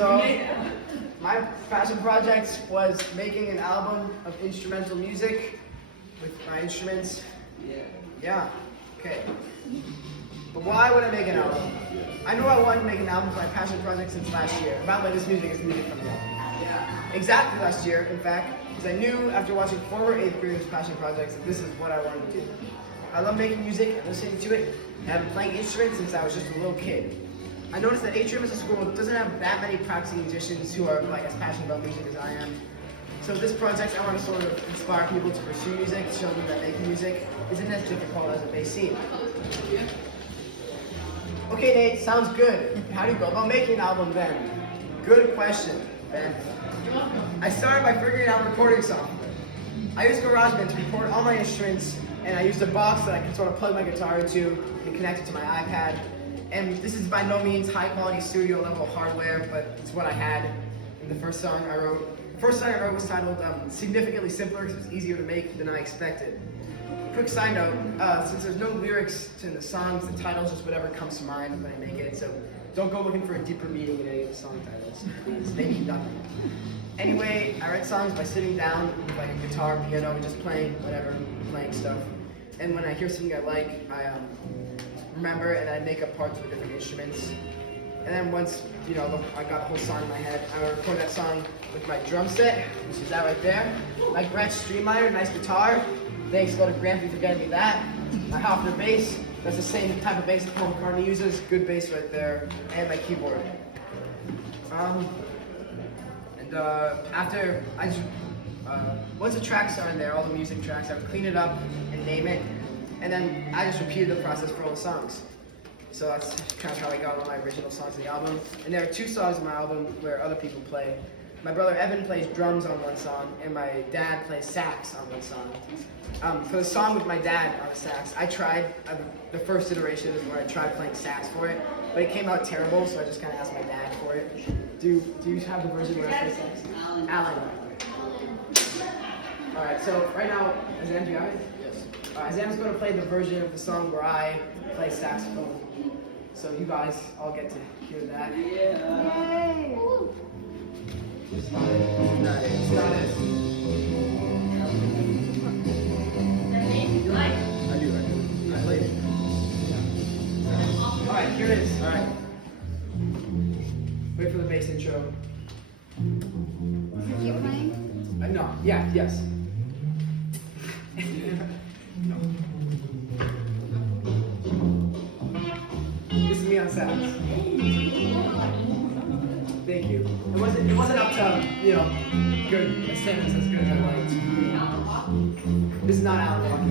So, my passion project was making an album of instrumental music with my instruments. Yeah. Okay. But why would I make an album? I knew I wanted to make an album for my passion project since last year. About like this music is music from me. Exactly last year, in fact, because I knew after watching former 8th graders' passion projects that this is what I wanted to do. I love making music and listening to it, and I've been playing instruments since I was just a little kid. I noticed that Atrium as a school doesn't have that many practicing musicians who are like as passionate about music as I am. So with this project, I want to sort of inspire people to pursue music, show them that making music isn't as difficult as it may seem. Okay, Nate, sounds good. How do you go about making an album then? Good question, Ben. I started by figuring out recording software. I used GarageBand to record all my instruments, and I used a box that I could sort of plug my guitar into and connect it to my iPad. And this is by no means high quality studio level hardware, but it's what I had in the first song I wrote. The first song I wrote was titled Significantly Simpler because it was easier to make than I expected. Quick side note, since there's no lyrics to the songs, the title's just whatever comes to mind when I make it, so don't go looking for a deeper meaning in any of the song titles, please. They mean nothing. Anyway, I write songs by sitting down with like a guitar, piano, and just playing whatever, playing stuff. And when I hear something I like, I remember and I make up parts with different instruments. And then once, I got the whole song in my head, I would record that song with my drum set, which is that right there. My Gretsch Streamliner, nice guitar. Thanks to Grant for getting me that. My Hofner bass, that's the same type of bass that Paul McCartney uses. Good bass right there. And my keyboard. After I just, once the tracks are in there, all the music tracks, I would clean it up and name it. And then I just repeated the process for all the songs. So that's kind of how I got all my original songs in the album. And there are 2 songs in my album where other people play. My brother Evan plays drums on one song, and my dad plays sax on one song. For the song with my dad on the sax, I tried, the first iteration is where I tried playing sax for it, but it came out terrible, so I just kind of asked my dad for it. Do you have the version where I play sax? Alan. Alright, so right now, Azam, do you have it? Yes. Azam's going to play the version of the song where I play saxophone. So you guys all get to hear that. Yeah. Yay! It's not it. It's not it. You like? I do. I played it. Yeah. Alright, here it is. Alright. Wait for the bass intro. Is it playing? No. Yeah, yes. No. This is me on sax. Thank you. It wasn't up to, good. The standards as good as I liked. This is not Alan Walker.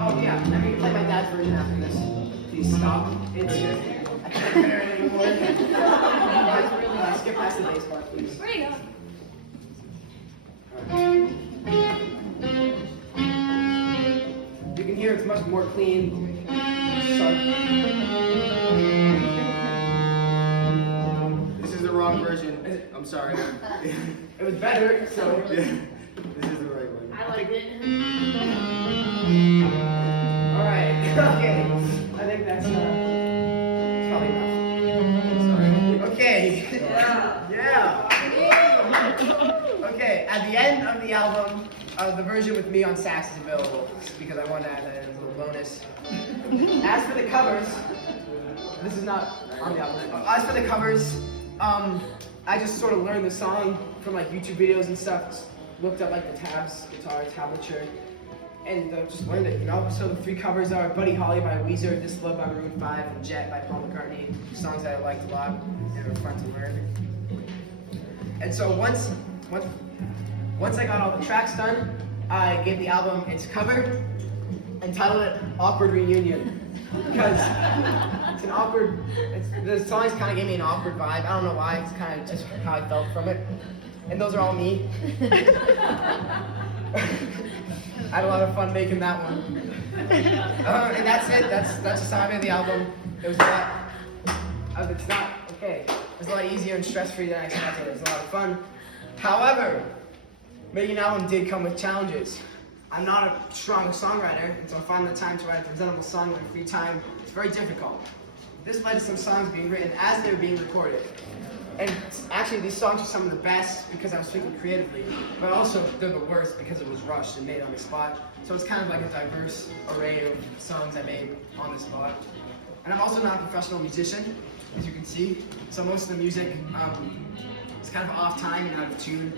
Oh yeah, I'm gonna play my dad's version after this. Please stop. It's I can't bear it anymore. Skip past the bass part, please. Where you go? You can hear it's much more clean, sharp. This is the wrong version. I'm sorry. It was better, so. Yeah. This is the right one. I liked it. Alright, okay. I think that's probably enough. Okay. Yeah. Okay, at the end of the album, the version with me on sax is available because I want to add that as a little bonus. As for the covers, this is not on the album. As for the covers, I just sort of learned the song from like YouTube videos and stuff. Looked up like the tabs, guitar, tablature, and just learned it, So the 3 covers are Buddy Holly by Weezer, This Love by Maroon 5, and Jet by Paul McCartney. Songs that I liked a lot and were fun to learn. And so once I got all the tracks done, I gave the album its cover and titled it Awkward Reunion. Because it's an awkward, the songs kind of gave me an awkward vibe. I don't know why, it's kind of just how I felt from it. And those are all me. I had a lot of fun making that one. And that's it, that's just how I made the album. It was a lot, it's not, okay. It was a lot easier and stress-free than I expected. It was a lot of fun. However, making an album did come with challenges. I'm not a strong songwriter, and so finding the time to write a presentable song in my free time is very difficult. This led to some songs being written as they were being recorded. And actually, these songs are some of the best because I was thinking creatively, but also they're the worst because it was rushed and made on the spot. So it's kind of like a diverse array of songs I made on the spot. And I'm also not a professional musician, as you can see. So most of the music is kind of off time and out of tune.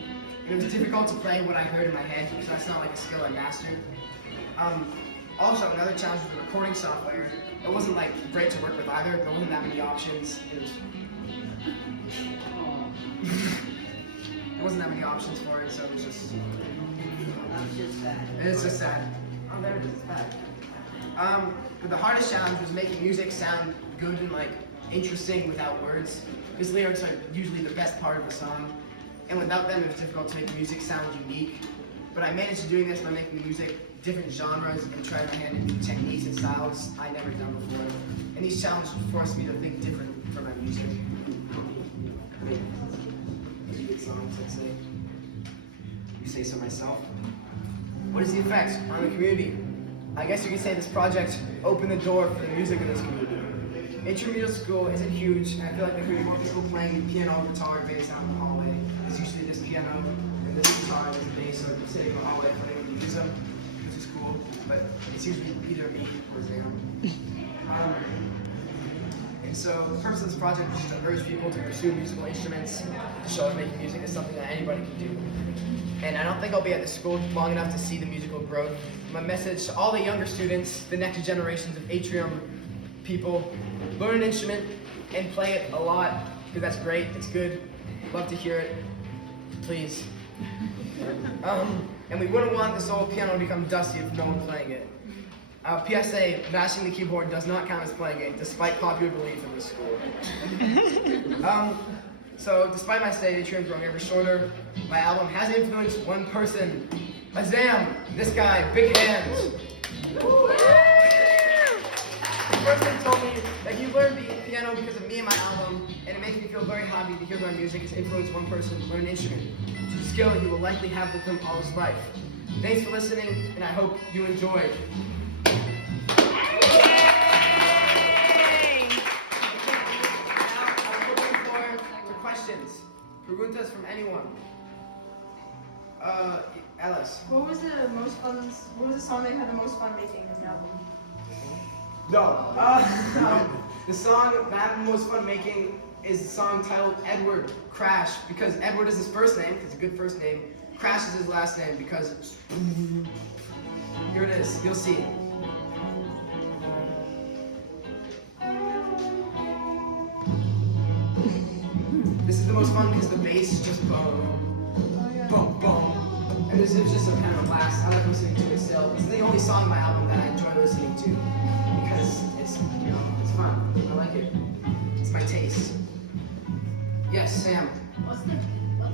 And it was difficult to play what I heard in my head because that's not like a skill I mastered. Also, another challenge with the recording software, it wasn't like great to work with either. There wasn't that many options. There wasn't that many options for it, so it was just. It's just sad. Oh, there it is. It's bad. But the hardest challenge was making music sound good and like interesting without words, because lyrics are usually the best part of a song, and without them, it was difficult to make music sound unique. But I managed to doing this by making the music different genres and trying my hand at new techniques and styles I'd never done before. And these challenges forced me to think different for my music. Make good songs, I'd say. You say so myself. What is the effect on the community? I guess you could say this project opened the door for the music in this community. Atrium Middle School isn't huge, and I feel like there could be more people playing piano, guitar, bass out in the hallway. There's usually this piano and this guitar and this bass are sitting in the hallway for anyone to use them, which is cool, but it's usually either me or Zam. And so the purpose of this project is just to urge people to pursue musical instruments, to show that making music is something that anybody can do. And I don't think I'll be at the school long enough to see the musical growth. My message to all the younger students, the next generations of Atrium people, learn an instrument and play it a lot, because that's great, it's good. Love to hear it, please. And we wouldn't want this old piano to become dusty if no one playing it. PSA, bashing the keyboard does not count as playing it, despite popular belief in the school. So, despite my state, Atrium growing ever shorter, my album has influenced one person, Azam, this guy, big hands. The person told me that he learned the piano because of me and my album, and it makes me feel very happy to hear my music has influenced one person to learn an instrument. It's a skill he will likely have with him all his life. Thanks for listening, and I hope you enjoyed. Preguntas from anyone. Alice. What was the song that you had the most fun making in the album? No. The song that I had the most fun making is the song titled Edward Crash, because Edward is his first name, it's a good first name. Crash is his last name because here it is, you'll see. This is the most fun because the bass is just boom, boom, boom. And this is just a kind of blast. I like listening to it still. It's the only song on my album that I enjoy listening to because it's, it's fun. I like it. It's my taste. Yes, Sam. What's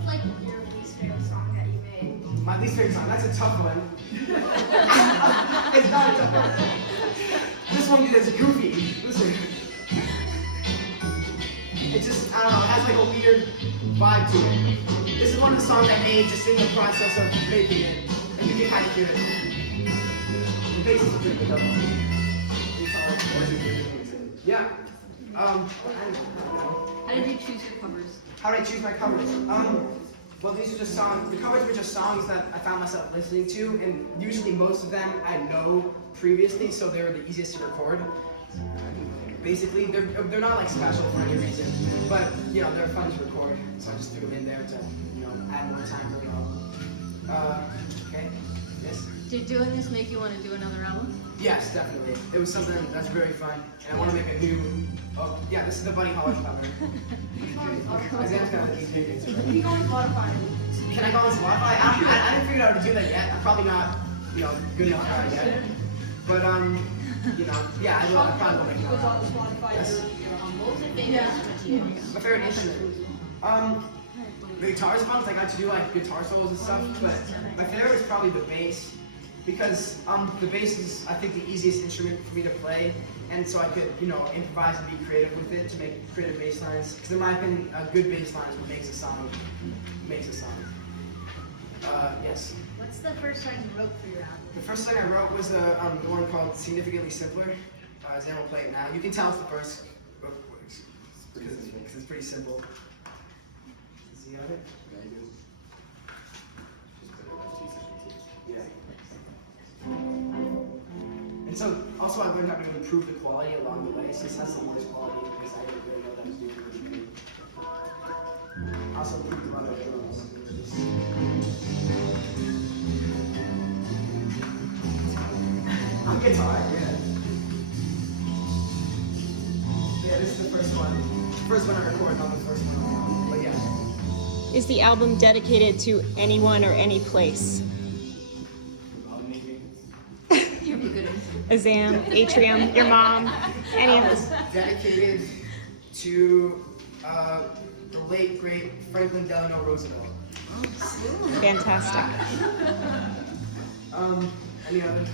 like your least favorite song that you made? My least favorite song. That's a tough one. It's not a tough one. This one is goofy. Listen. It just, I don't know, it has like a weird vibe to it. This is one of the songs I made just in the process of making it, and you can kind of hear it. The bass is a pretty good though. Yeah. How did you choose your covers? How did I choose my covers? Well, these are just songs, the covers were just songs that I found myself listening to, and usually most of them I know previously, so they were the easiest to record. Basically, they're not like special for any reason, but they're fun to record, so I just threw them in there to add more time for it all. Okay. Yes. Did doing this make you want to do another album? Yes, definitely. It was something that's very fun, and I want to make a new. Oh, yeah, this is the Buddy Holly cover. Isaiah's got these pictures. You can go on Spotify. Can I go on Spotify? I didn't figure out how to do that yet. I'm probably not, good enough for that yet. But yeah, I will. I probably will make It was on Spotify. Yes. What was your favorite instrument to use? My favorite instrument. The guitar is fun, 'cause I got to do like guitar solos and stuff, but my favorite is probably the bass, because the bass is, I think, the easiest instrument for me to play, and so I could, improvise and be creative with it to make creative bass lines, because in my opinion, a good bass line is what makes a song, Yes. What What's the first song you wrote for your album? The first song I wrote was the one called Significantly Simpler. Zan will play it now. You can tell it's the first because it's pretty simple. Does he have it? Yeah. And so, also I learned how to improve the quality along the way. So this has the worst quality because I didn't really know that I was doing really good. Also improved a lot of drums. On guitar, yeah. Yeah, this is the first one. First one I recorded, not the first one. But yeah. Is the album dedicated to anyone or any place? Azam, Atrium, your mom, any of us? Dedicated to the late great Franklin Delano Roosevelt. Fantastic. Any other?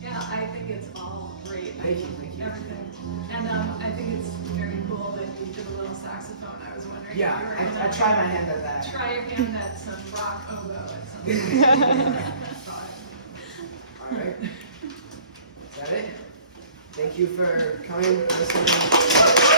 Yeah, I think it's all great. Thank you, thank you. Everything. And I think it's very cool that you did a little saxophone. I was wondering. Yeah, if you were I tried my hand at that. Try your hand at some rock oboe at some point. All right. Is that it? Thank you for coming, listening.